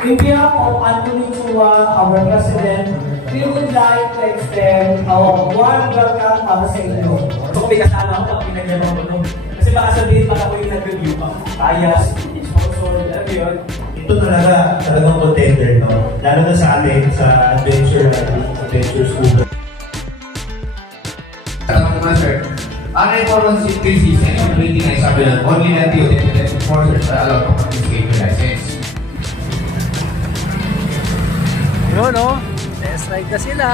In behalf of Anthony Chua, our President, we would like to extend our warm welcome para sa inyo. So kung may kasama ako, pinagyan mo ko. Kasi baka sabihin pa ako yung nag-review pa. Bias, sponsor, alam mo yun? Ito talagang contender, no? Lalo na sa atin, sa Adventure School. Tanong naman, sir. Ano yung performance increases and operating is available only that the independent enforcers are allowed to participate with license. Yun, no? Test ride na sila.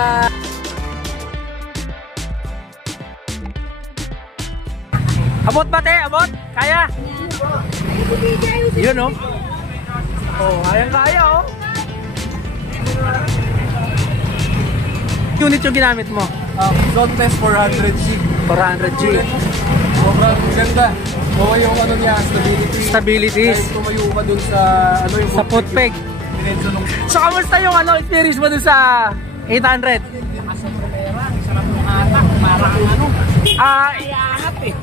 Abot ba, te? Abot? Kaya? Yun, no? Oh, kaya, oh. Unit yung ginamit mo? Zontes 400G. 400G. Sobrang ganda. Okay yung ano niya, Stabilities. Kahit tumayo ka dun sa ano yung sa footpeg. So, kamusta yung ano, experience mo dun sa 800? Sarap ng atak. Parang ano. Iangat eh.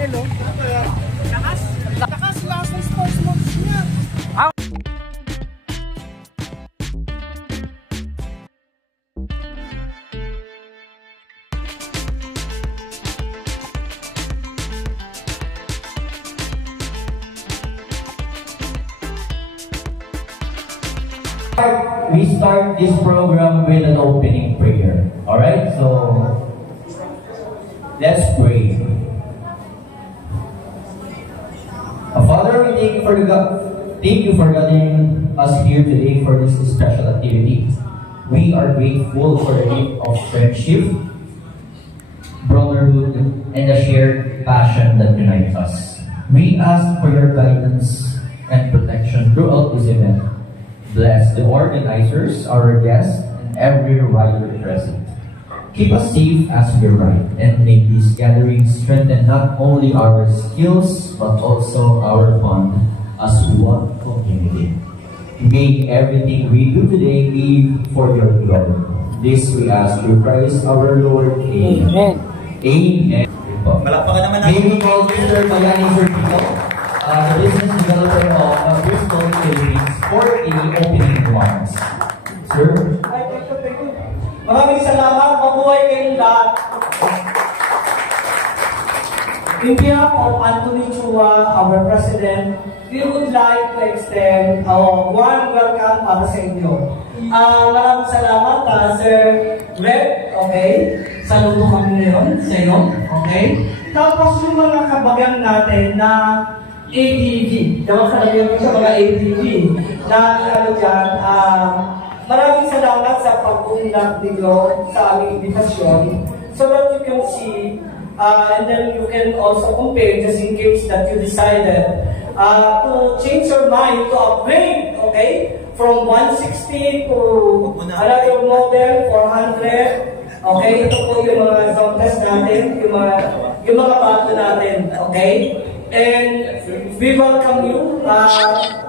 Hello. Lakas last ng sports modes niya. We start this program with an opening prayer. Alright, so let's pray. Father, we thank you for gathering us here today for this special activity. We are grateful for the gift of friendship, brotherhood, and the shared passion that unites us. We ask for your guidance and protection throughout this event. Bless the organizers, our guests, and every rider present. Keep us safe as we ride, and make these gatherings strengthen not only our skills, but also our bond as one community. May everything we do today be for your glory. This we ask through Christ our Lord. Amen. Amen. May we call Mr. Bayani Sergio, the business developer of Bristol, Philippines, for the opening remarks. Sir? Maraming salamat. Mabuhay kayong lahat. In behalf of Anthony Chua, our President, we would like to extend our warm welcome para sa inyo. Maraming salamat, Sir Red, okay? Saludo kami ngayon sa iyo, okay? Tapos yung mga kabagang natin na ADV, dapat sabihin ko sa mga ADV, na ano dyan, maraming salamat sa pag-unlak ninyo sa aming invitation so that you can see and then you can also compare just in case that you decided to change your mind to upgrade, okay? From 160 to another model, 400, okay? Ito po yung mga sound test natin, yung mga bato natin, okay? And we welcome you.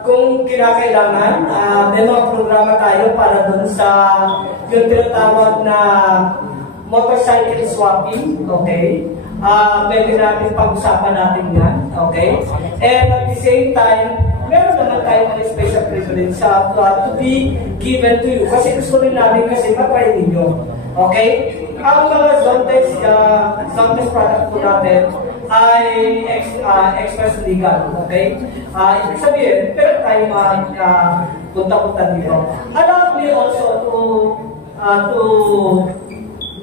Kung kinakailangan, may mga programa tayo para dun sa yung tinatawag na motorcycle swapping, okay? Pwede natin pag-usapan natin yan, okay? And at the same time, meron naman tayong special privilege to be given to you. Kasi gusto rin namin kasi matry ninyo, okay? Ang mga Zontes product po natin ay express legal, okay? Ibig sabihin, pero tayo punta-punta dito. Allow me also to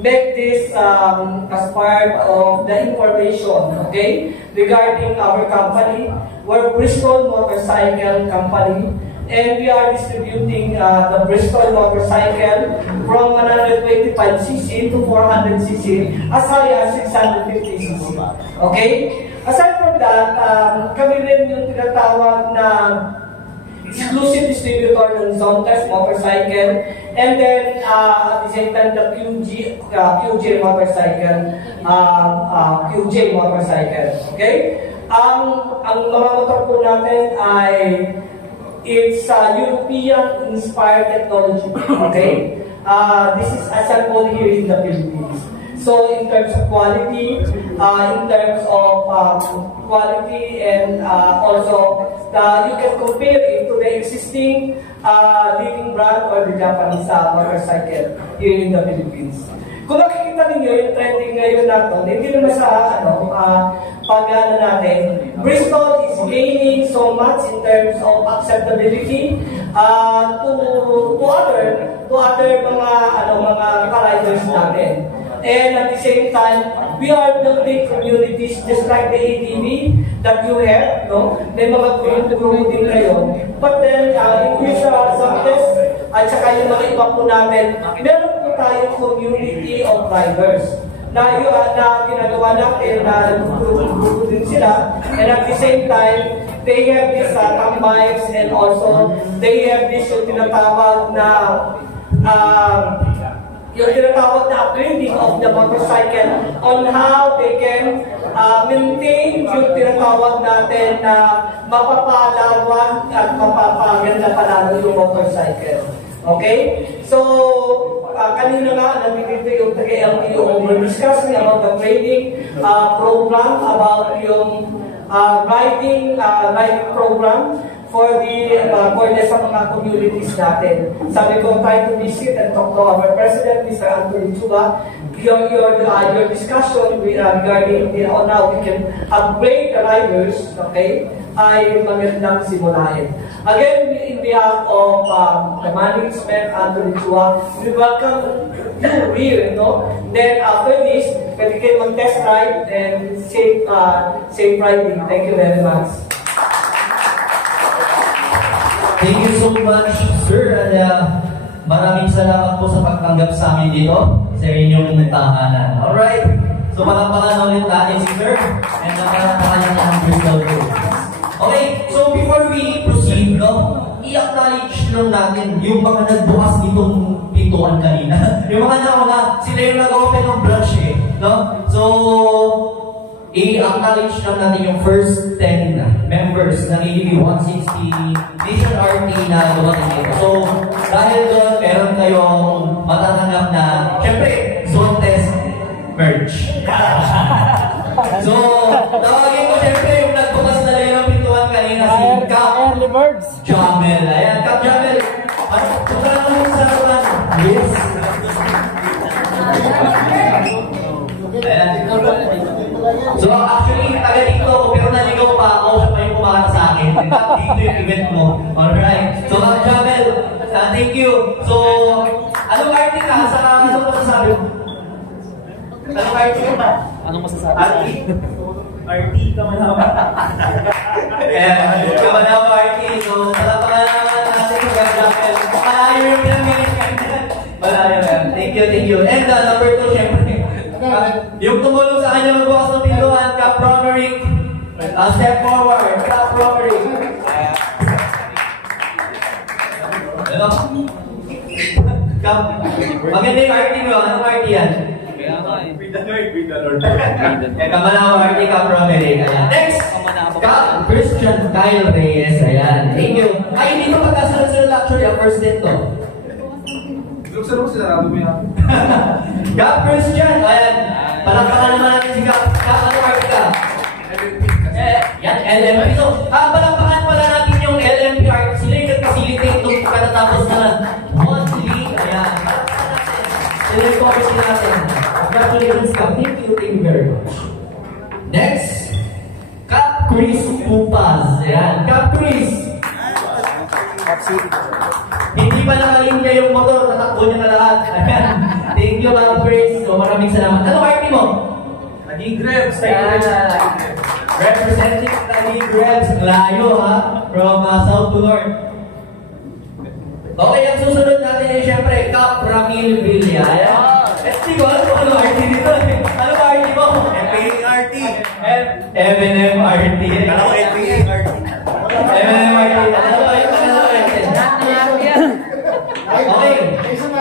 make this as part of the information, okay? Regarding our company, we're Bristol Motorcycle Company, and we are distributing the Bristol motorcycle from 125cc to 400cc as high as 650cc. Okay? Aside from that, kami rin yung tinatawag na exclusive distributor ng Zontes motorcycle, and then at the same time the QJ motorcycle. Okay? Ang mga motor po natin ay it's European-inspired technology. Okay? This is assembled here in the Philippines. So in terms of quality, and also you can compare it to the existing leading brand or the Japanese motorcycle here in the Philippines. Kung makikita ninyo yung trending ngayon natin, hindi naman sa pag-ano natin, Bristol is gaining so much in terms of acceptability to other mga riders natin. And at the same time, we are building communities just like the ATV that you have, no? May mga community kayo. But then, in which subjects, at saka yung mga iba po natin, meron po tayong community of riders na ginagawa natin na grupo din sila. And at the same time, they have these tambays and also they have this yung tinatawag na upgrading of the motorcycle on how they can maintain yung tinatawag natin na mapapalawag at mapapaganda palalo yung motorcycle. Okay? So, kanina nga, nandito yung taga-LTO, we're discussing about the training program, about yung riding program for sa mga communities natin. Sabi ko, try to visit and talk to our President, Mr. Anthony Chua, your discussion regarding on how we can upgrade the riders, okay, ay magandang simulain. Again, in behalf of the management, Anthony Chua, we welcome you here, no? Then after this, pwede kayo mag-test ride and safe riding. Thank you very much. Thank you so much, sir. And maraming salamat po sa pagtanggap sa amin dito sa inyong tahanan. Alright. So, palakpakan ulit natin si sir. And palakpakan natin ang Bristol Group. Okay. So, before we proceed, no, i-acknowledge lang natin yung mga nagbukas nitong pintuan kanina. Yung mga nauna, sila yung nag-open ng branch eh. No? So, i-acknowledge lang natin yung first 10 members ng ADB 160 Vision RT na dumating dito. So, dahil doon, meron kayong matatanggap na, syempre, zone test merch. So, tawagin ko syempre yung nagbukas na lang yung pintuan kanina si Cap Jamel. Ayan, Cap Jamel. Punta na naman sa naman. Yes. So actually, taga dito ako, pero naligaw pa ako, siya pa yung kumakas sa akin. Dito yung event mo. Alright. So, Jamel, thank you. So, anong RT ka? Anong masasabi mo? Anong RT ka? Anong masasabi? RT, kamanawa. Kamanawa RT. So, palapakan natin yung Jamel. Malayo yung pinamilis ka. Malayo yan. Thank you. And number 2, syempre. Yung tumulong sa kanya magbukas ng pintuan, Cap Romerick. Step forward, Cap Romerick. Ano? Cap, maganda yung RT mo. Anong RT yan? With the Lord. Kamanawa RT, Cap Romerick. Next, Cap Christian Kyle Reyes. Ayan. Thank you. Ay, hindi ko pagkasunod-sunod actually ang first date to. Luksan mo sila, rado mo yan. Cap Christian, ayan. Palakpakan naman natin si Cap. Ano RT ka? Yan, LMP. So, palakpakan pala natin yung LMP RT. Sila yung nag-facilitate nung katatapos na monthly. Ayan. Sila yung coverage natin. Congratulations, Cap. Thank you very much. Next, Cap Chris Pupas. Ayan, Cap Chris. Hindi pa nakalinya yung motor, natakbo niya na lahat. Ayan. Thank you, Cap Chris. So, maraming salamat. Ano RT mo? Naging Grebs. Representing Naging Grebs. Layo, ha? From South to North. Okay, ang susunod natin ay syempre, Cap Ramil Villa. Ayan. Hindi ko alam kung ano RT dito. Ano ba RT mo? MPART. M&M RT. Kala ko MPART. M&M RT. Ano ba yung okay,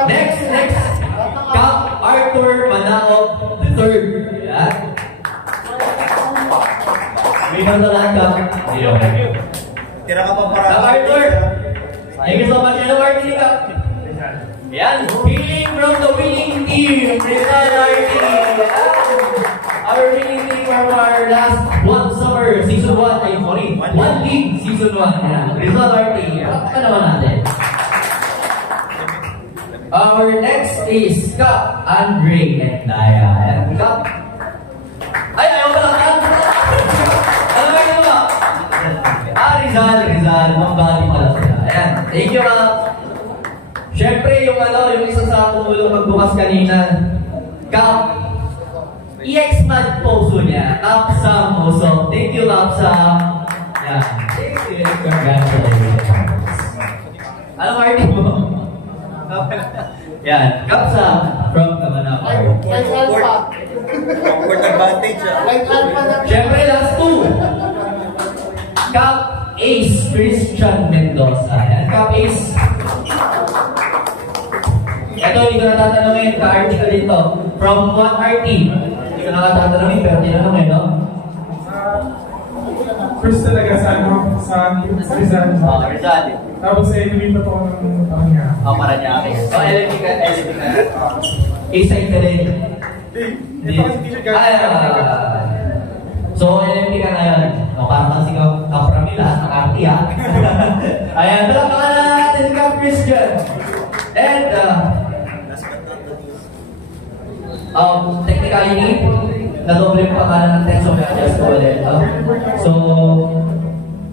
next, Cap Arthur Manaoc III. Ayan. May natalaan, Cap. Tira ka pa para. Cap Arthur. Thank you so much. Ano RT ni Cap? Ayan. Feeling from the winning team. Rizal RT. Our winning team from our last one summer, season 1, ay sorry, one league, season 1. Rizal RT, pakita naman natin. Our next is Kap, Andre, and Daya. Ayan, Kap. Ay, ayaw pala, Kap. Ano ba yun ba? Rizal, mambati pala sila. Ayan, thank you, Kap. Siyempre, yung isa sa tumulong magbukas kanina, Kap, EX-Mad Poso niya, Kap Sam Oso. Thank you, Kap Sam. Yan. Thank you. Congratulations. Anong party mo? Yan, Kap Sam from Kamanapa. Like Alpha. Comfort advantage, Like Alpha na. Siyempre, last two. Kap Ace Christian Mendoza. Yan, Kap Ace. Ito, hindi ko natatanungin, ka-RT ka dito. From 1RT. Hindi ko natatanungin, pero tinanungin, no? First talaga sa Rizal. Rizal. Tapos lumipat ako ng Paranaque. Paranaque. So, LMP ka. A-side ka rin. So, LMP ka ngayon. Parang kasi ka-Pramila, naka-RT, ha? Ayan, talaga na natin ka, Christian. And, technically, nadoble yung pangalan ng text of just ulit. So,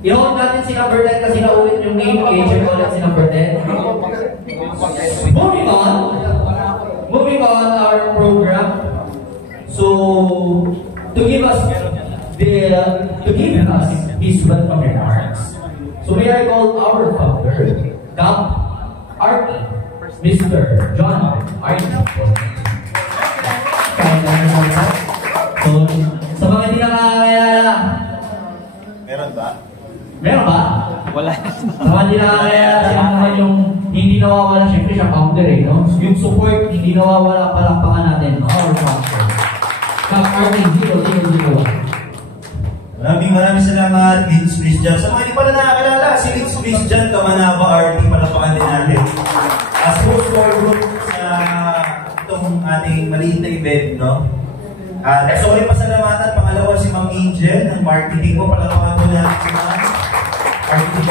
i-hold natin si number 10 kasi naulit yung name, i-check ulit si number 10. Moving on our program. So, to give us his welcome remarks. So, may I call our founder, Kap RT, Mr. John Artie. So, sa mga hindi nakakayala. Meron ba? Meron ba? Wala. Sa mga hindi nakakayala, sila naman yung hindi nawawala, syempre siya founder no? Yung support, hindi nawawala, palakpakan natin, our founder. Kap RT 0001. Maraming salamat, Vince Christian. Sa mga hindi pala nakakilala, si Vince Christian, Kamanaba RT, palakpakan din natin. As host for group sa itong ating maliit na event, no? Sorry, pasalamatan. Pangalawa si Ma'am Angel ng marketing ko. Palakpakan po natin si Ma'am. Marketing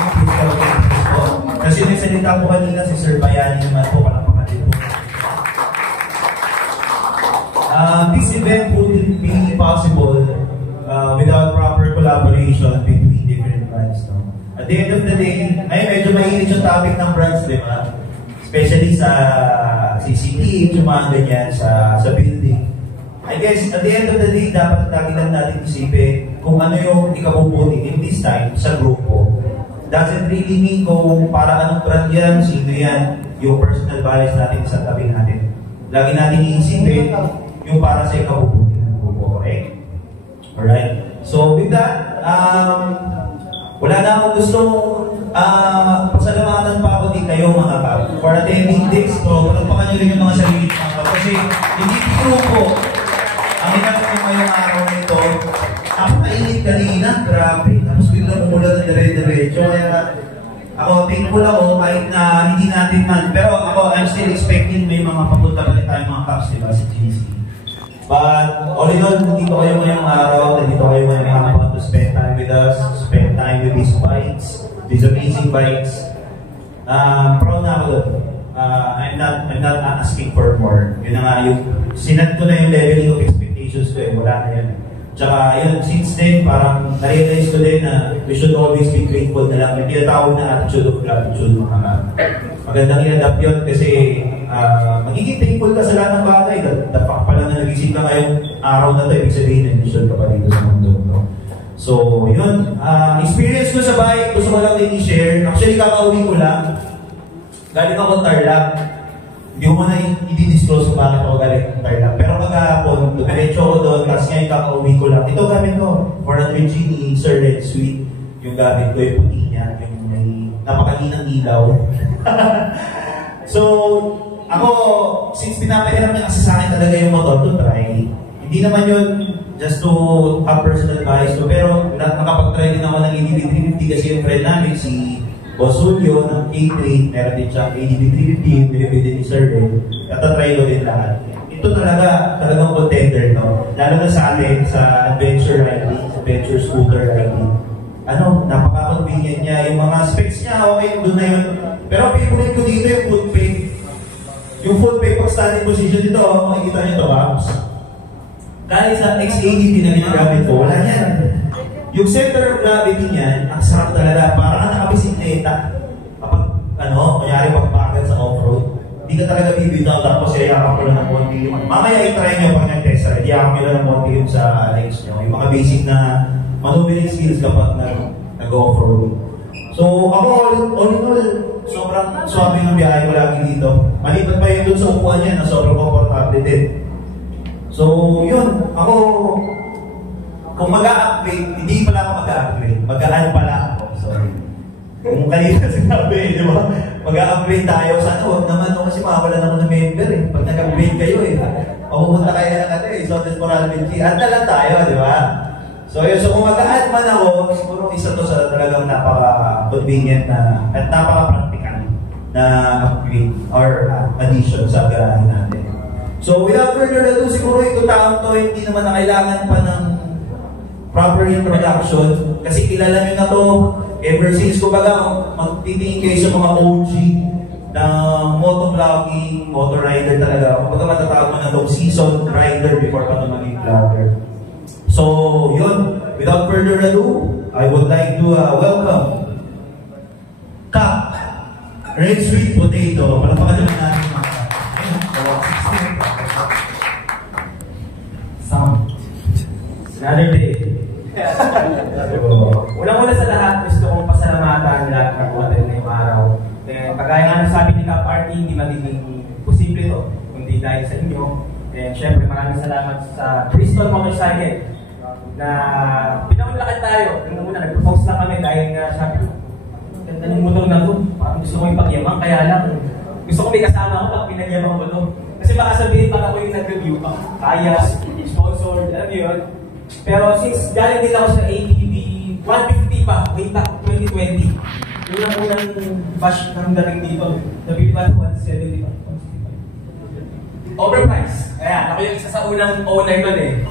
ko. Kasi nagsalita po kanina si Sir Bayani naman po. Palakpakan din po. This event wouldn't be possible without proper collaboration between different brands, no? At the end of the day, ay medyo mainit yung topic ng brands, di ba? Especially sa CCTV, yung mga ganyan, sa building. I guess, at the end of the day, dapat lagi lang natin isipin kung ano yung ikabubuti in this time sa grupo. Doesn't really mean kung para anong brand yan, sino yan, yung personal values natin sa tabi natin. Lagi natin iisipin yung para sa ikabubuti ng grupo, correct? Alright? So, with that, wala na akong gustong pasalamatan pa ako din kayo mga kap for attending this. So, palagpakan nyo rin yung mga sarili mga kap. Kasi, hindi grupo ang hinapin nyo ngayong araw nito. Ako nainit kanina, grabe. Tapos biglang umulan na dire-diretso. Kaya, ako, thankful ako kahit na hindi natin man. Pero ako, I'm still expecting may mga papunta pa rin tayo mga kaps, diba, si GC. But, all in all, nandito kayo ngayong araw, nandito kayo ngayong araw to spend time with us, spend time with these bikes, these amazing bikes. Proud na ako doon. I'm not asking for more. Yun na nga, sinat ko na yung leveling of expectations ko wala na yun. Tsaka yun, since then, parang na-realize ko din na we should always be grateful na lang. Hindi na tawag na attitude of gratitude. Magandang i-adapt yun kasi magiging thankful ka sa lahat ng bagay. The fact pala na nagising ka ngayong araw na ito, ibig sabihin na initial ka pa dito sa mundo. No? So, yun. Experience ko sa bike, gusto ko lang din i-share. Actually, kakauwi ko lang. Galing ako Tarlac. Hindi ko muna i-disclose kung bakit ako galing Tarlac. Pero magkahapon, dumiretso ako doon, tapos ngayon kakauwi ko lang. Ito gamit ko. 400G ni Sir Red Sweet. Yung gamit ko, yung puti niya. Yung may napakalinang ilaw. So, ako, since pinapahiram niya kasi sa akin talaga yung motor to try, hindi naman yun just to have personal bias ko, pero nakapag-try din ako ng ADB 350 kasi yung friend namin, si Boss Julio ng K3, meron din siya ADB 350, yung binibili ni Sir Red, natatry ko din lahat. ito talagang contender, no? Lalo na sa atin, sa adventure riding, adventure scooter riding. Napaka-convenient niya. Yung mga specs niya, okay, doon na yun. Pero favorite ko dito yung foot peg. Yung foot peg, pag standing position dito, makikita niyo ito, Babs. Dahil sa X80 na ginagamit ko, wala yan. Yung center of gravity niyan, ang sarap talaga. Parang nakabisikleta. Kapag, kunyari pagbagal sa off-road, hindi ka talaga bibitaw, tapos iyakap ko lang ng konti yung... Mamaya i-try nyo pag nag-test ride, iyakap nyo lang ng konti yung sa legs nyo. Yung mga basic na manubiling skills kapag nag-off-road. So, ako, all in all, sobrang swabe ng biyahe ko lagi dito. Maliban pa yun dun sa upuan niya na sobrang comfortable din. So, yun, ako, kung mag-a-upgrade, hindi pala ako mag-a-upgrade, mag-a-add pala ako, sorry. Kung kanina sinabi, di ba? Mag-a-upgrade tayo, sana huwag naman, kasi makawalan ako ng member eh. Pag nag-upgrade kayo mapupunta kayo ng Sotes Moral Benji, add na lang tayo, di ba? So yun, so kung mag-a-add man ako, siguro isa to sa talagang napaka-convenient at napaka-practical na upgrade or addition sa garahe natin. So without further ado, siguro ito taong to, hindi naman na kailangan pa ng proper introduction kasi kilala nyo na to ever since, kumbaga, magtitingin kayo sa mga OG ng motovlogging, motor rider talaga. Kumbaga matatawag mo na itong seasoned rider before pa ito maging vlogger. So, yun. Without further ado, I would like to welcome Cap Red Sweet Potato. Palapakan naman natin mga Sound. Another day. Unang-una sa lahat, gusto kong pasalamatan lahat ng water ngayong araw. And kagaya nga ng sabi ni Cap Party, hindi magiging posible ito, kundi dahil sa inyo. And syempre, maraming salamat sa Bristol Motorcycle na pinaunlakan tayo. Unang-una, nag-propose lang kami dahil nga sabi ko, ganda ng motor na ito. Parang gusto ko yung pagyamang, kaya lang gusto ko may kasama ako pag pinagyamang ko ito. Kasi baka sabihin pag ako yung nag-review pa, kaya, sponsored, alam yun. Pero since galing din ako sa ATV 150 pa, way back 2020, yung unang bash ng dating dito, nabili ba 170 pa? Overpriced. Ayan, ako yung isa sa unang owner nun eh.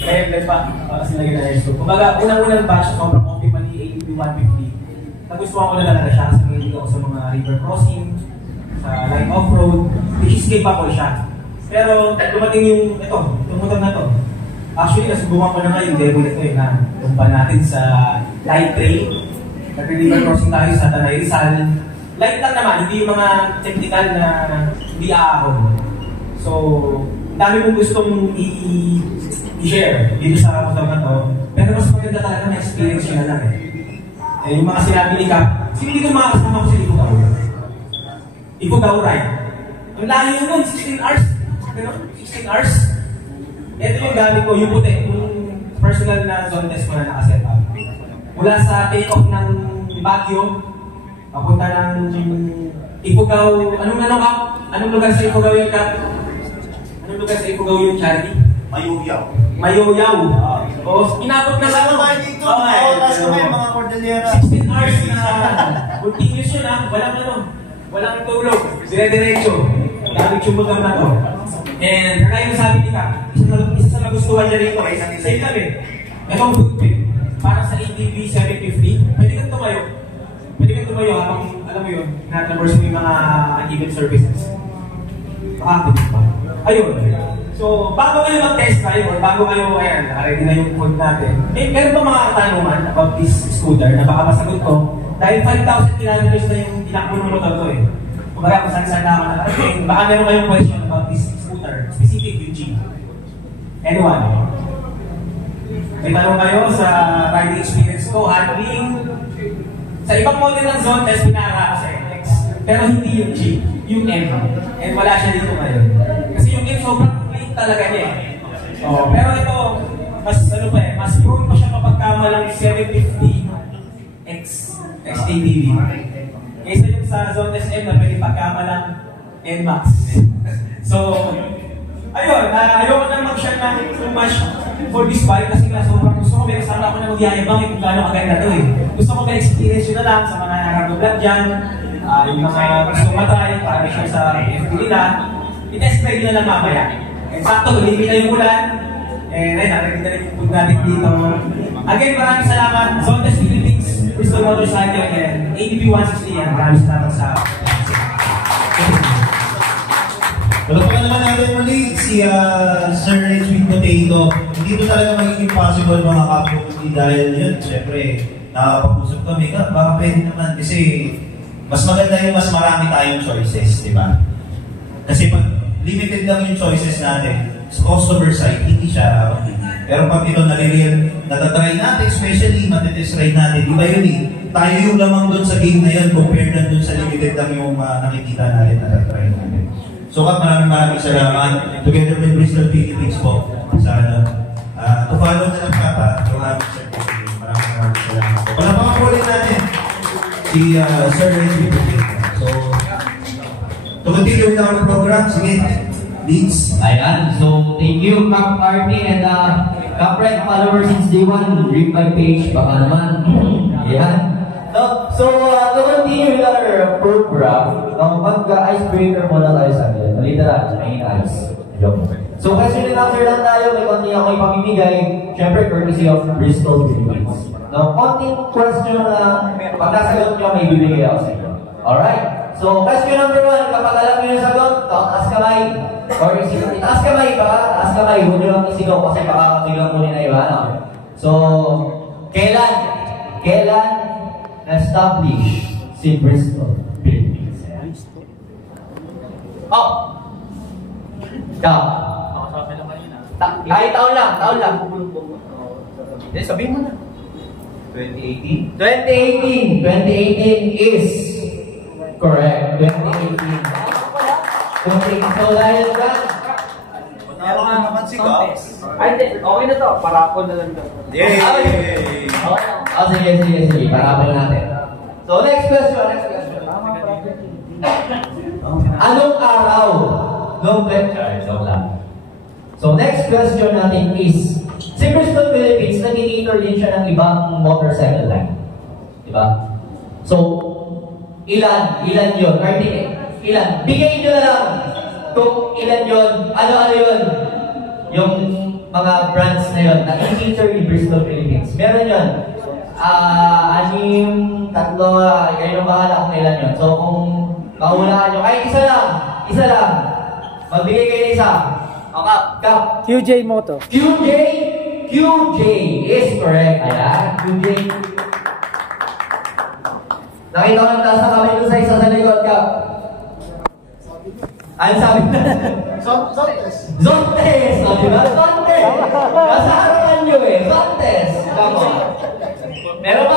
Kaya pa, kasi naging na-air so. Kumbaga, unang-unang bash, sobrang okay man yung ATV 150. Nagustuhan ko na talaga siya kasi hindi ako sa mga river crossing, sa light off-road, i-escape ako siya. Pero dumating yung, itong motor na to. Actually, nasubukan ko na nga yung demo nito na tumpa natin sa light trail. Nag-river crossing tayo sa Tanay Rizal. Light lang naman, hindi yung mga technical na hindi aahon. So, dami mong gustong i-share dito sa motor na to. Pero mas maganda talaga na experience yun na lang eh. Yung mga sinabi ni Cap, sino dito mga kasama ko sa Ifugao? Ifugao ride. Ang layo nun, 16 hours. 16 hours. Ito yung gamit ko, yung puti, yung personal na zone test ko na nakaset up. Mula sa take-off ng Baguio, papunta ng Ifugao, anong lugar sa Ifugao yung Cap? Anong lugar sa Ifugao yung Charlie? Mayuyaw. Mayuyaw. O, inabot na lang. Dito. Last na mga Cordillera. 16 hours na continuous yun walang tulog. Dire-diretso. Dami chumugang na to. And kaya yung sabi ni Cap, isa sa nagustuhan niya rito, same kami. Itong footprint, para sa ATV 750, pwede kang tumayo. Habang, alam mo yun, na-traverse mo yung mga given services. Makakabit pa. Ayun. So, bago kayo mag-test drive or bago kayo, ready na yung code natin, meron ba mga katanungan about this scooter na baka masagot ko? Dahil 5,000 kilometers na yung tinakbo ng motor ko eh. Kumbaga, kung saan-saan na ako nakarating, baka meron kayong question about this scooter, specific UG. Anyone? May tanong kayo sa riding experience ko, handling. Sa ibang model ng zone test, pinaka ako sa NX. Pero hindi yung G, yung M. And wala siya dito ngayon. Kasi yung M sobrang late talaga niya eh. Pero ito, mas prone pa siya mapagkamalang 750X ATV. Kaysa yung sa zone test M na pwede pagkamalang NMAX. So, ayun, ayoko na mag-share na too much for this bike kasi nga sobrang gusto ko may kasama ako na magyayabang kung gaano kaganda to eh. Gusto ko may experience yun na lang sa mga nararamdaman dyan, yung mga gusto matry para siya sa FP nila. I-test drive na lang mamaya. And sakto, limit na yung ulan. And ayun, nakikita na yung food natin dito. Again, maraming salamat. Zontes Philippines, Bristol Motorcycle, and ADP 160 yan. Maraming salamat sa... Palapakan naman natin muli si Sir Red Sweet Potato. Hindi ito talaga magiging possible mga kapatid dahil yun, syempre, nakakapag-usap kami, baka pwede naman kasi mas maganda yung mas marami tayong choices, di ba? Kasi pag limited lang yung choices natin, sa customer side, hindi siya pero pag ito natatry natin, especially matitest ride natin, di ba yun eh? Tayo yung lamang doon sa game na yun compared na doon sa limited lang yung nakikita natin, natatry natin. So Kap, maraming salamat. Together with Bristol Philippines po. Sana. To follow na lang Kap, yung aming certificate. Maraming salamat po. Palapakan po ulit natin si Sir Renzi Potato. So, to continue with our program, sige, Leeds. Ayan, so thank you Kap Army and Kap Red followers since day one, read my page, baka naman. Ayan. No, so to continue with our program, mag-icebreaker muna tayo sa akin. Malita lang, may ice. So question and answer lang tayo, may konti ako ipamimigay, syempre courtesy of Bristol Philippines. No, konting question lang, pag nasagot nyo, may bibigay ako sa inyo. Alright, so question number 1, kapag alam nyo yung sagot, taas kamay. Or itaas kamay, taas kamay, huwag nyo lang isigaw kasi baka biglang muli na iba. So, kailan establish si Bristol Philippines? Oh! Ikaw? Ako sabi na kanina. Kahit taon lang. Sabihin mo na. 2018? 2018 is correct. 2018. So dahil ka? Meron nga naman si Kap. Ay, hindi. Okay na to. Parapon na lang to. Yay! Sige. Parapon natin. So next question. Anong araw? So next question natin is, si Bristol Philippines, nag-cater din siya ng ibang motorcycle line. Diba? So, ilan yun? Ilan? Bigay nyo na lang kung ilan yun, ano yun, yung mga brands na yun, nag-cater ni Bristol Philippines. Meron yun. 6, 3, kayo yung bahala kung ilan yun. So, kung mahulaan nyo, ay, isa lang. Magbigay kayo ng isa. Kap. QJ Moto. QJ is correct. Ayan, QJ. Nakita ko ng taas na kami doon sa isa sa likod, Kap. Ano sabi na? Zontes! O, diba? Zontes! Nasa harapan nyo eh. Zontes! Come on. Meron pa.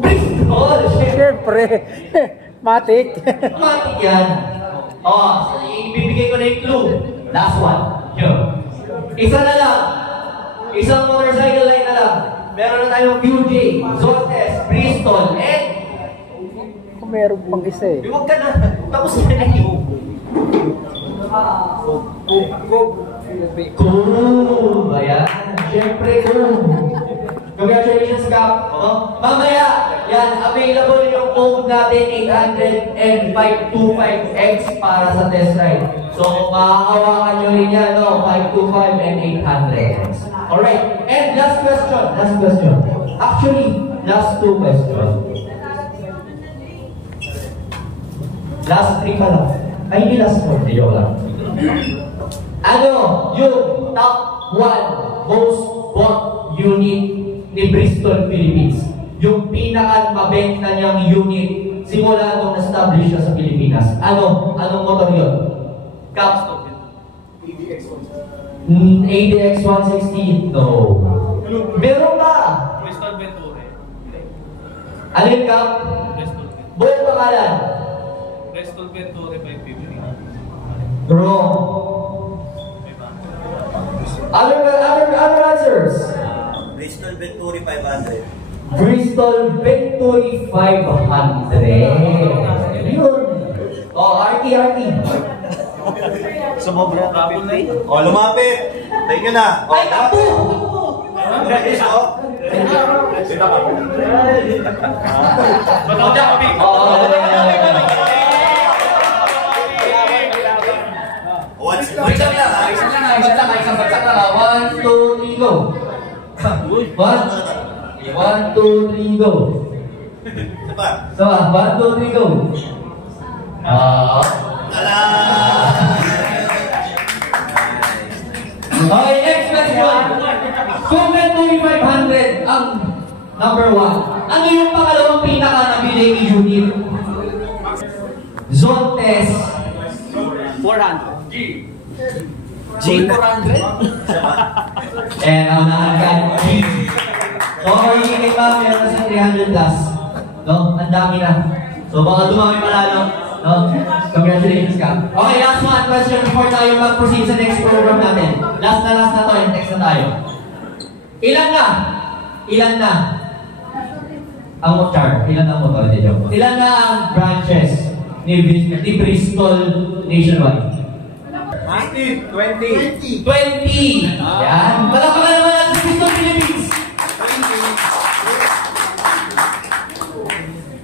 Bristol! Siyempre. Matik. Matik yan. Ibibigay ko na yung clue. Last one. Yun. Isa na lang. Isang motorcycle line na lang. Meron na tayong QJ, Zontes, Bristol, and... Kung meron pang isa eh. Huwag ka na. Tapos na yung... Cool. Ayan. Siyempre, cool. Congratulations, Kap. Mamaya, yan, available yung code natin, 800 and 525X para sa test ride. So, makakawakan nyo rin yan, 525 and 800X. Alright, and last question. Actually, last 2 questions. Last 3 pa lang. Ay, hindi last 4, hindi joke lang. Ano yung top 1 most bought unit ni Bristol Philippines? Yung pinaka-mabenta niyang unit simula nung na-establish siya sa Pilipinas. Anong motor yun? Kap? ADX 160? No. Meron ba? Bristol Venturi. Ano yun, Kap? Bristol. Buong pangalan? Bristol Venturi 550. Wrong. Other answers? Bristol Venturi 500. Bristol Venturi 500. Yun. RT. Sumobra. Lumapit. Thank you na. Ay, tapo! Wait lang lang. Isang bagsak lang. 1, 2, 3, go. 1, 2, 3, go. So, 1, 2, 3, go. Okay, next question. Kung may 500 ang number 1, ano yung pangalawang pinaka nabili ni Judith? Zone test 400. G 400? And ang nahangan G. So, magiging kay Ma'am, meron na sa 300 plus. No? Ang dami na. So, baka dumami malalo. No? Congratulations ka. Okay, last one question before tayo mag-proceed sa next program natin. Last na to, and next na tayo. Ilan na ang motor? Ilan na ang motor? Ilan na ang branches ni Bristol nationwide? 20. Yan. Palakpakan naman natin sa Bristol Philippines.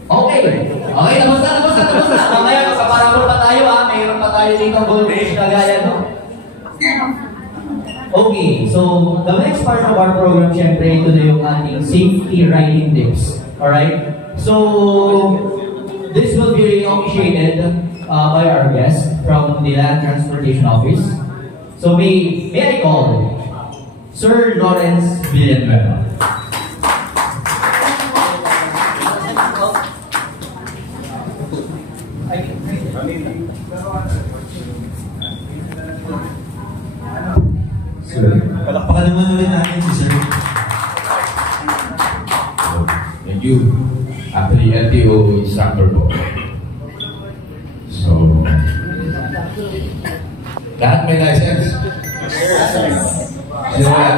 Okay, tapos na. Mamaya, kaparapol pa tayo ha. Mayroon pa tayo dito gold fish na gaya, no? Okay, so the next part of our program, syempre, ito na yung ating safety riding tips. Alright? So, this will be officiated by our guest from the Land Transportation Office. So, may I call Sir Lawrence Villanueva. Palakpakan naman ulit natin si Sir. Thank you. Actually, LTO instructor po. So, lahat may license? Sino wala?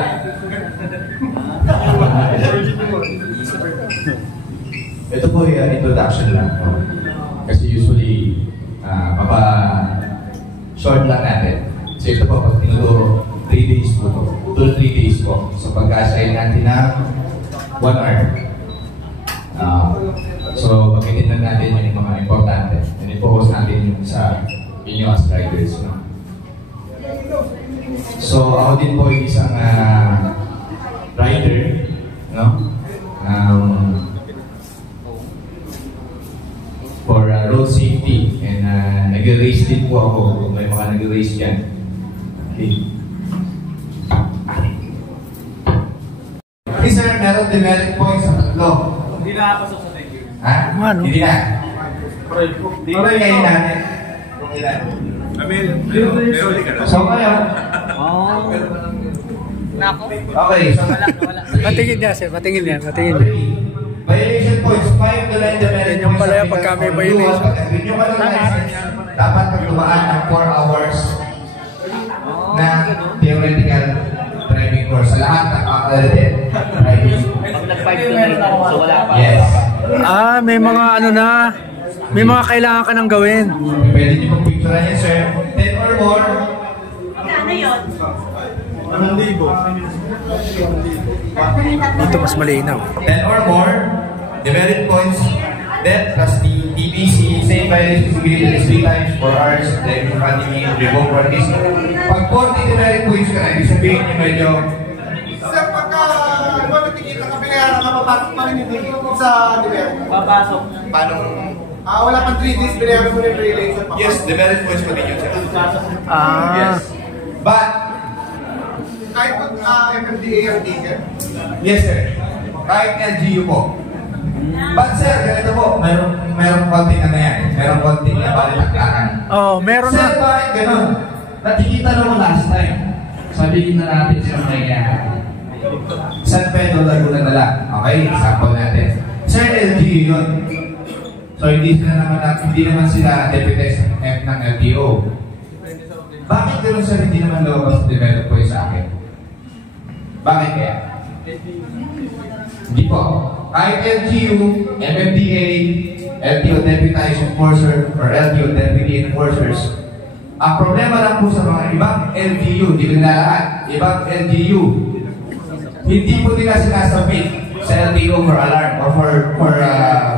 Ito po yung introduction lang. Kasi usually, short lang natin. So ito po, pag tinuturo, 3 days po. 2 to 3 days po. So pagka-assign natin na 1 hour. So pagkitin lang natin yung mga importante. And i-focus natin yung sa inyo as riders. No? So ako din po yung isang rider. No? For road safety. And nag-race din po ako. Kung may mga nag-race dyan. Okay. Okay, sir, meron demerit points sa tatlo. Hindi nakapasok sa thank you. Ha? Hindi na. Tuloy ngayon natin. So, kayo? Okay, so Patingin niya, sir. Patingin niya. violation points, 5 to 9 demerit Yung points. pala yung pagka may violation. Renew ka ng license, dapat pagdumaan ng 4 hours na theoretical driving course. Sa lahat ng accredited driving. So wala pa. Yes. May mga ano na. May mga kailangan ka nang gawin. Pwede niyo pag-picturean niya, sir. 10 or more. Ano yun? Dito mas malinaw. 10 or more. Demerit points. Death plus the TBC. Same violation visibility 3 times 4 hours. Then academy, revoke for this. Pag 40 demerit points ka na, ibig sabihin niyo medyo. Sir, pagka matikita ka pinayaran na papasok pa rin yung sa demerit. Papasok. Paano? Wala pang 3 days, pinayaran mo rin relation. Yes, demerit points pa din yun, sir. Yes. But, Kahit pag FMDA ang ticket. yes, sir. Kahit LGU po. But, sir, ganito po, mayroong konting ano yan. Mayroong konting balitaktakan. Meron Sir, na. bakit gano'n? Nakikita naman last time. Sabihin na natin sa mga San Pedro Laguna na lang. Okay? Example natin. Sir, LGU yun. So, hindi naman sila deputies ng LTO. Bakit gano'n, sir, hindi naman lumabas sa develop po sa akin? Bakit kaya? Hindi po. Kahit LGU, MMDA, LTO Deputized Enforcer, or LTO Deputy Enforcers, ang problema lang po sa mga ibang LGU, hindi nila lahat, ibang LGU, hindi po nila sinasubmit sa LTO for alarm or for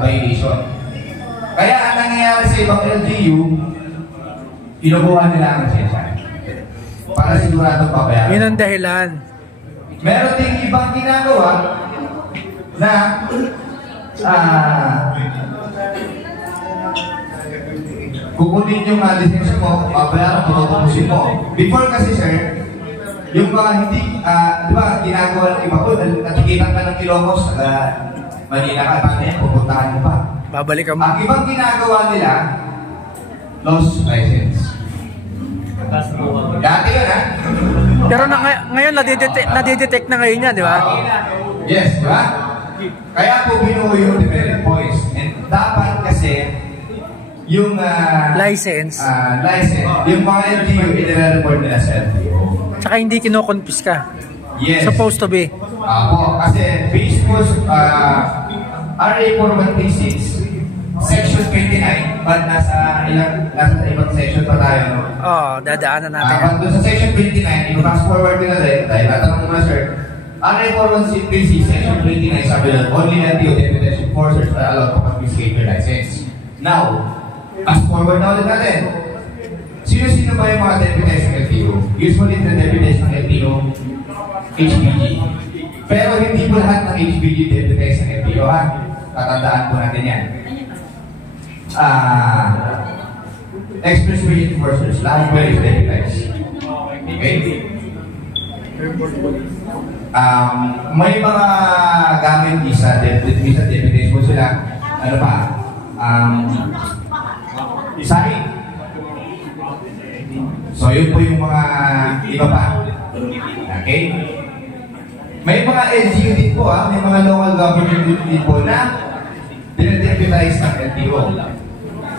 violation. Kaya ang nangyayari sa ibang LGU, kinukuha nila ang sinasabi. para siguradong pabayaran. Yun ang dahilan. Meron ding ibang ginagawa na kukunin yung lisensya mo, pabayaran mo, tutubusin mo. Before kasi sir, yung mga hindi, di ba, ginagawa ng iba po, natikitan ka ng Ilocos, Manila ka, paano yan, pupuntahan mo pa. Babalikan mo. Ang ibang ginagawa nila, lost license. Dati yun, ha? Pero ngayon, nadidetect na ngayon yan, di ba? Yes, di ba? Kaya po binuo yung demerit points. And dapat kasi, yung license, yung mga LGU, i-report nila sa LGU. Tsaka hindi kinokonfiska. Yes. Supposed to be. Kasi based po RA 4136, Section 29, but nasa ibang section pa tayo, no? Dadaanan natin. But doon sa Section 29, i-fast forward ko na rin, dahil natanong mo na sir, RA 4136, Section 29, sabi doon, only LTO deputies enforcers are allowed to confiscate your license. Now, fast forward na ulit natin. Sino-sino ba yung mga deputies ng LTO? Usually, the deputies ng LTO, HPG. Pero hindi po lahat ng HPG deputies ng LTO, ha? Tatandaan po natin yan. Expressway enforcers, lahat po is deputies. Okay? May mga gamit isa deputies po sila, ano pa? Isahin. So, yun po yung mga iba pa. Okay? May mga LGU din po, may mga local government din po na dinedeputize ng LTO.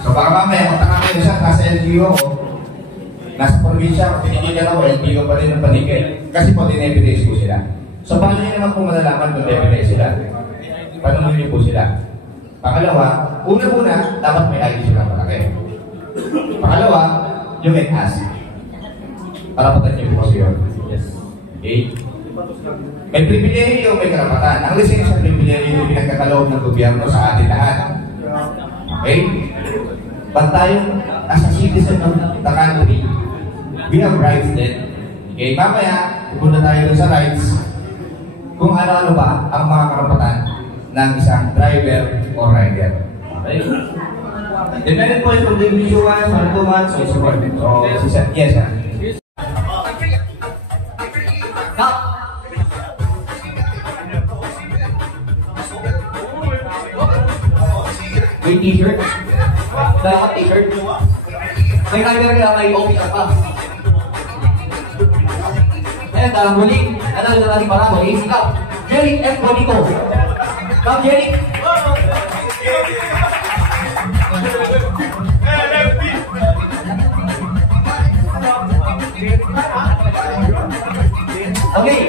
So, baka mamaya, magtaka kayo siya, nasa LGU ako, nasa probinsya, pinigyan ako, LTO pa rin ang paligay. Kasi po, dineputize po sila. So, paano nyo naman po malalaman kung deputize sila? Paano nyo po sila? Pangalawa, una-una, dapat may ID sila malaki. Pangalawa, yung NAS. Karapatan niyo po kasi yun. Okay? May pribilehiyo, may karapatan. Ang lisensya pribilehiyo yung pinagkakaloob ng gobyerno sa atin lahat. Okay? Pag tayo, as a citizen of the country, we have rights din. Okay? Mamaya, pupunta tayo sa rights kung ano-ano ba ang mga karapatan ng isang driver o rider. Okay? Dependent po yung pag-review 1 or 2 months or support. So, yes, sir. May t-shirt? Dala ka t-shirt? May rider ka, may officer pa. And muling, ano na natin para muling, sikap. Jeric F. Bonito. Come, Jeric!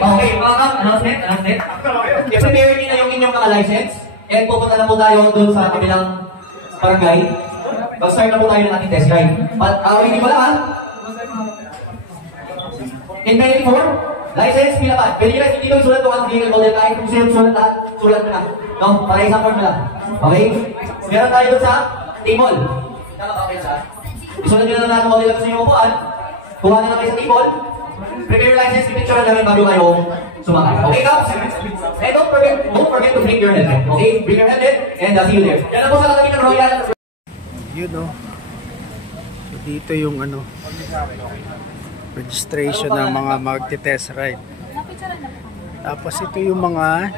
Okay, mga kap, announcement. I-prepare nyo na yung inyong mga license. And pupunta na po tayo doon sa kabilang barangay. Mag-start na po tayo ng ating test ride. But, hindi mo lang ha? In 24, license, pila pa. Pwede nyo lang hindi doon sulat ko ang vehicle model kahit kung sulat lahat, sulat mo na. No? Para isang form na lang. Okay? Meron tayo doon sa table. Isulat nyo na lahat ng model gusto nyo upuan. Kuha na lang kayo sa table. Prepare your license, picture namin bago kayo sumakay. Okay, Caps? And don't forget to bring your helmet. Okay? Bring your helmet and see you there. Yan na po sa katabi ng Royal. Yun o. So, dito yung registration ng mga magte-test ride. Tapos ito yung mga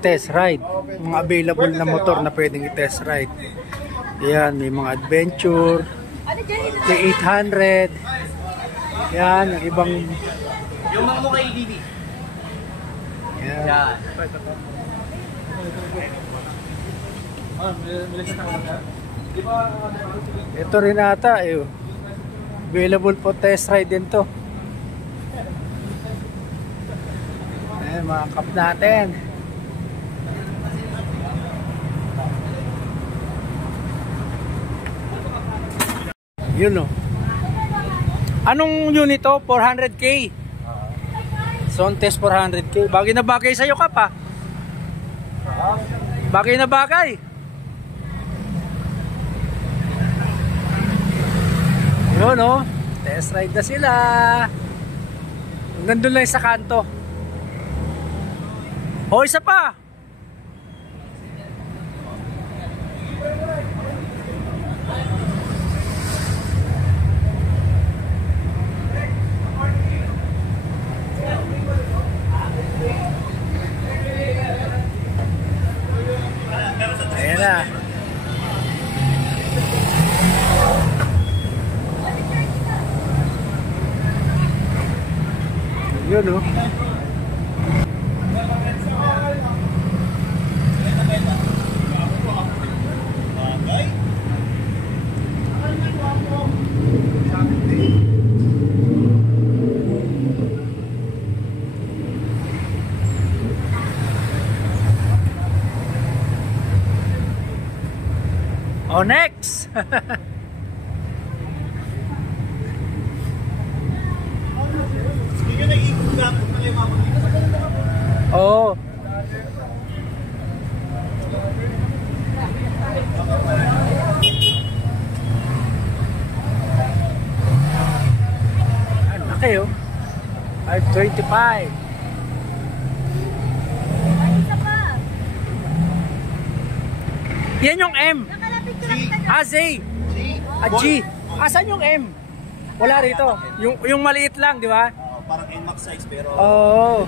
test ride. Mga available na motor na pwedeng i-test ride. Yan, may mga adventure. May 800. Yan, yung ibang... Yung mga mukha EDD. Yan. Ito rin ata eh. Available po test ride din to. Ayan, mga kap natin. Yun o. Anong unit to? 400k? Zone test 400k. Bagay na bagay sa'yo ka pa. Bagay na bagay. Yun o. Test ride na sila. Hanggang doon lang sa kanto. O, isa pa. Ayan na. Yun o. Oh, next! Oh. Ano na kayo? 525. Yan yung M. Z. G. Asan yung M? Wala rito. Yung maliit lang, di ba? Parang NMAX size pero... Oo.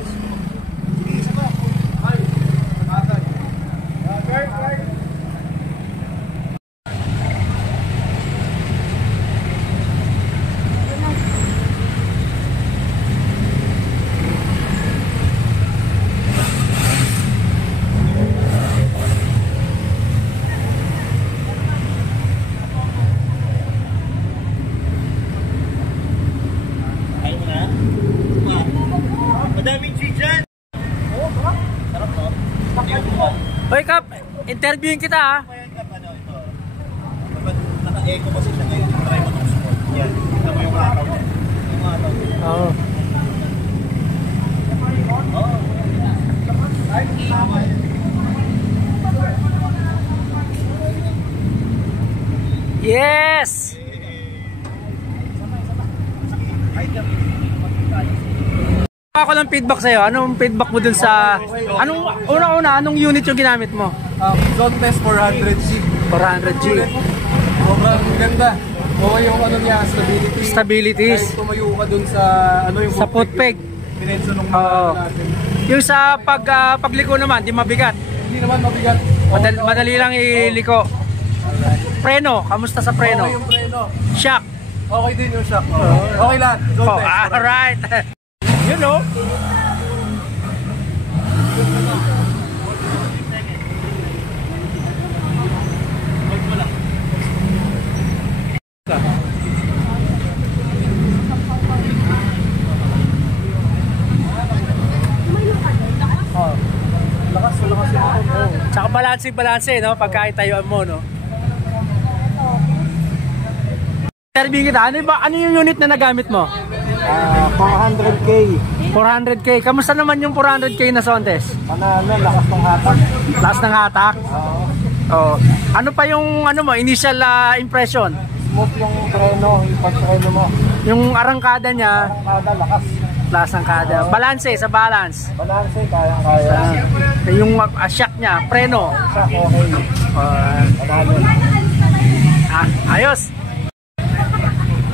Madaming G dyan! Sarap no? Hoy Kap, interviewin kita ha. Ano ito? Naka-echo kasi siya ngayon. Try mo itong support. Yan. Ito mo yung araw niya. Yung araw niya. Oo. Yes! Ako lang feedback sa'yo. Anong feedback mo dun sa... Anong unit yung ginamit mo? Zontes 400G. 400G. Sobrang ganda. Okay yung ano niya, stability. Stabilities. Kahit tumayo ka dun sa... Ano yung Sa foot peg. Pinenso nung natin. Yung sa pagliko naman, di mabigat. Hindi naman mabigat. Madali lang iliko. Preno, kamusta sa preno? Okay yung preno. Shock. Okay din yung shock. Okay lahat. Zontes. Alright. You know. Tsaka balance, no? Pagka itayuan mo, no? Interview kita, ano yung unit na nagamit mo? 400K. 400K. Kamusta naman yung 400K na Zontes? Lakas ng hatak. Lakas ng hatak? Oo. Ano pa yung initial impression? Smooth yung preno, yung pag-preno mo. Yung arangkada niya, Kada lakas. lakas ng kada. Balance sa balance. Balance, kayang-kaya. Yung shock niya, preno. Shock, okay. Panalo. Ayos.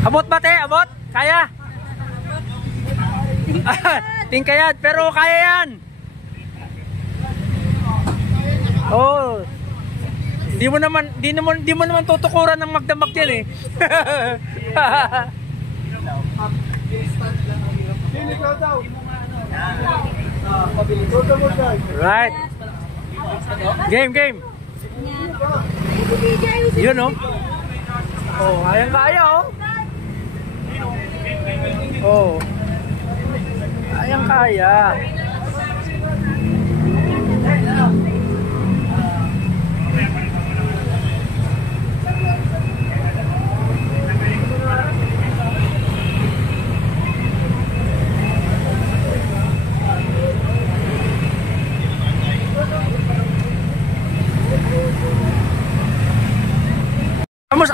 Abot ba te? Abot? Kaya? Tingkayad, pero kaya yan. Oh. Di mo naman tutukuran ng magdamag yan eh. Right. Game. Yun oh. Oh, kaya oh. Oh. Kaya.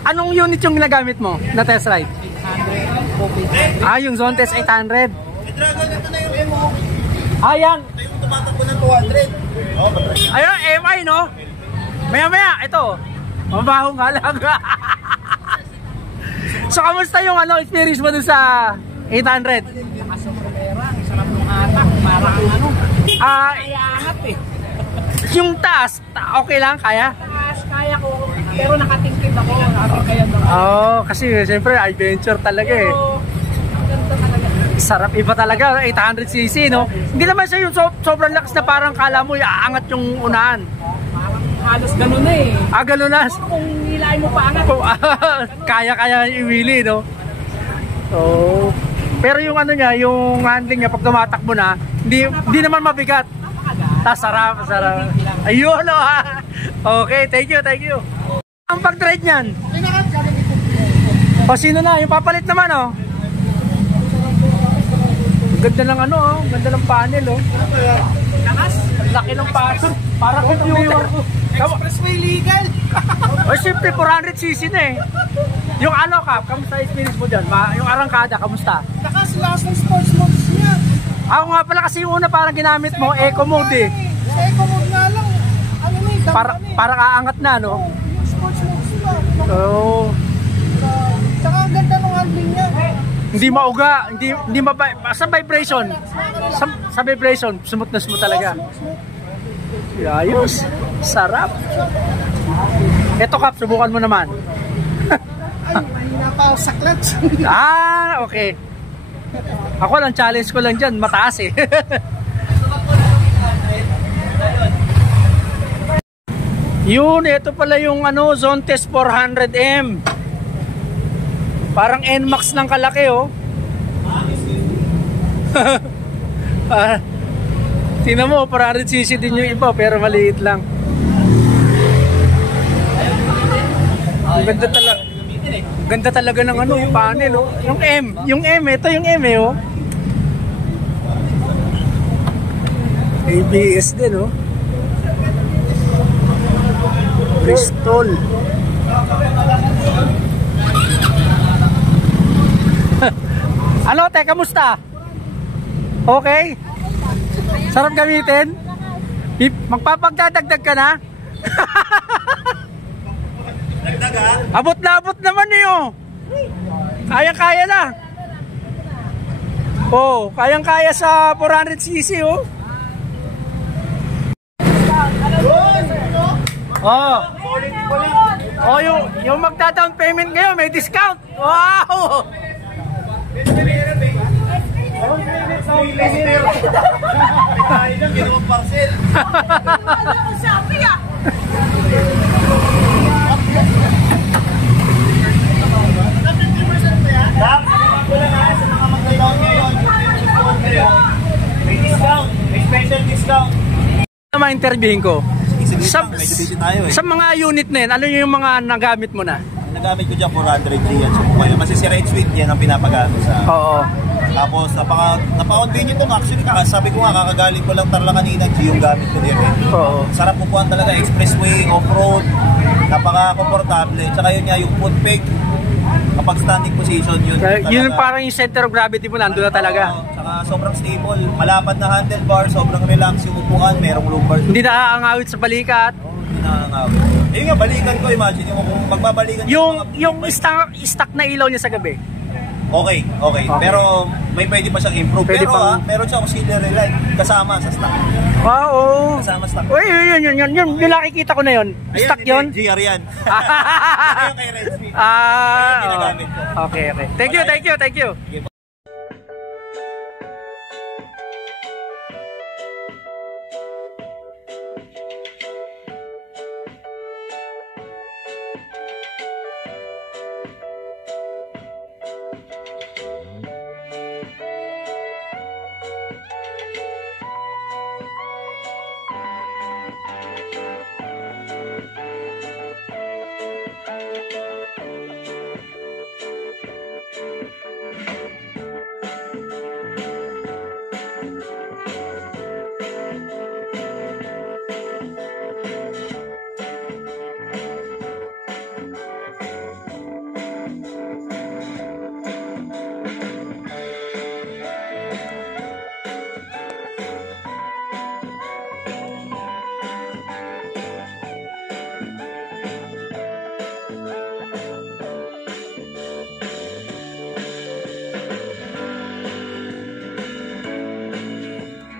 Anong unit yung ginagamit mo na test ride? 800. Yung Zontes 800. Dragon, ito na yung MO. Ayan. Ito yung tumatakbo ng 200. Oh, Ayun, MI, no? Maya-maya, ito. Mabaho nga lang. So, kamusta yung experience mo dun sa 800? Sarap ng atak, parang ano. Kaya angat eh. Yung taas, okay lang, kaya? Taas, kaya ko. Pero nakatingkid ako. Kaya Kasi siyempre adventure talaga eh. ang ganda talaga. Sarap, iba talaga, 800cc, no? Hindi naman siya yung sobrang lakas na parang kala mo aangat yung unahan. Parang halos ganun na eh. Ganun na. Kung nilain mo pa angat. Kaya iwili, no? So, pero yung niya, yung handling niya pag tumatakbo na, hindi naman mabigat. Sarap. Ayun, no? Okay, thank you. Ang pag-trade niyan? Sino na? Yung papalit naman, oh. Ganda ng ganda ng panel, oh. Laki ng paso. Para computer. Expressway legal. Siyempre 400cc na eh. Yung kamusta experience mo dyan? Yung arangkada, kamusta? Lakas ng sports mode niya. Ako nga pala kasi yung una parang ginamit mo, eco mode eh. Sa eco mode nga lang. Parang aangat na, no? Yung sports mode sila. Oo. Tsaka ang ganda ng handling niya. Hindi mauga, hindi sa vibration. Sa vibration, smooth na smooth talaga. Ayos. Sarap. Ito, Kap, subukan mo naman. Ay, mahina pa ako sa clutch. Okay. Ako lang, challenge ko lang dyan, mataas eh. Yun, ito pala yung Zone Test 400M. Parang NMAX ng kalaki, oh. Tingnan mo, 400cc din yung iba, pero maliit lang. Ganda talaga ng panel, oh. Yung M, ito yung M, oh. ABS din, oh. Bristol. Te, kamusta? Okay? Sarap gamitin? Magpapagdadagdag ka na? Dagdag ha? Abot naman niyo. Kayang-kaya na. Kayang-kaya sa 400cc, oh. Yung magda-down payment ngayon, may discount. Wow! May discount, may special discount. Ma-interviewin ko. Medyo busy tayo eh. Sa mga unit na yun, ano yung mga nagamit mo na? Nagamit ko dyan 400G yan. Kasi si Red Sweet yan ang pinapagamit sa... Oo. Tapos napaka-convenient to. Actually, sabi ko nga, kakagaling ko lang Tarlac kanina, G yung gamit ko din. Oo. Sarap upuan talaga, expressway, off-road, napaka-komportable. Tsaka yun nga, yung foot peg, kapag standing position, yun. Yun parang yung center of gravity mo, nandun na talaga. Tsaka sobrang stable, malapad na handlebar, sobrang relax yung upuan, merong lumbar. Hindi naaangawit sa balikat. Hindi naaangawit. Yung nga, balikan ko, imagine yung kung magbabalikan. Yung stock na ilaw niya sa gabi. Okay. Pero may pwede pa siyang improve. Pwede pero meron siyang auxiliary light kasama sa stock. Wow. Kasama stock. Uy, yun nakikita ko na yun. Stock yun? GR yan. Yung kay Red Smith. Ginagamit ko. Okay. Thank you.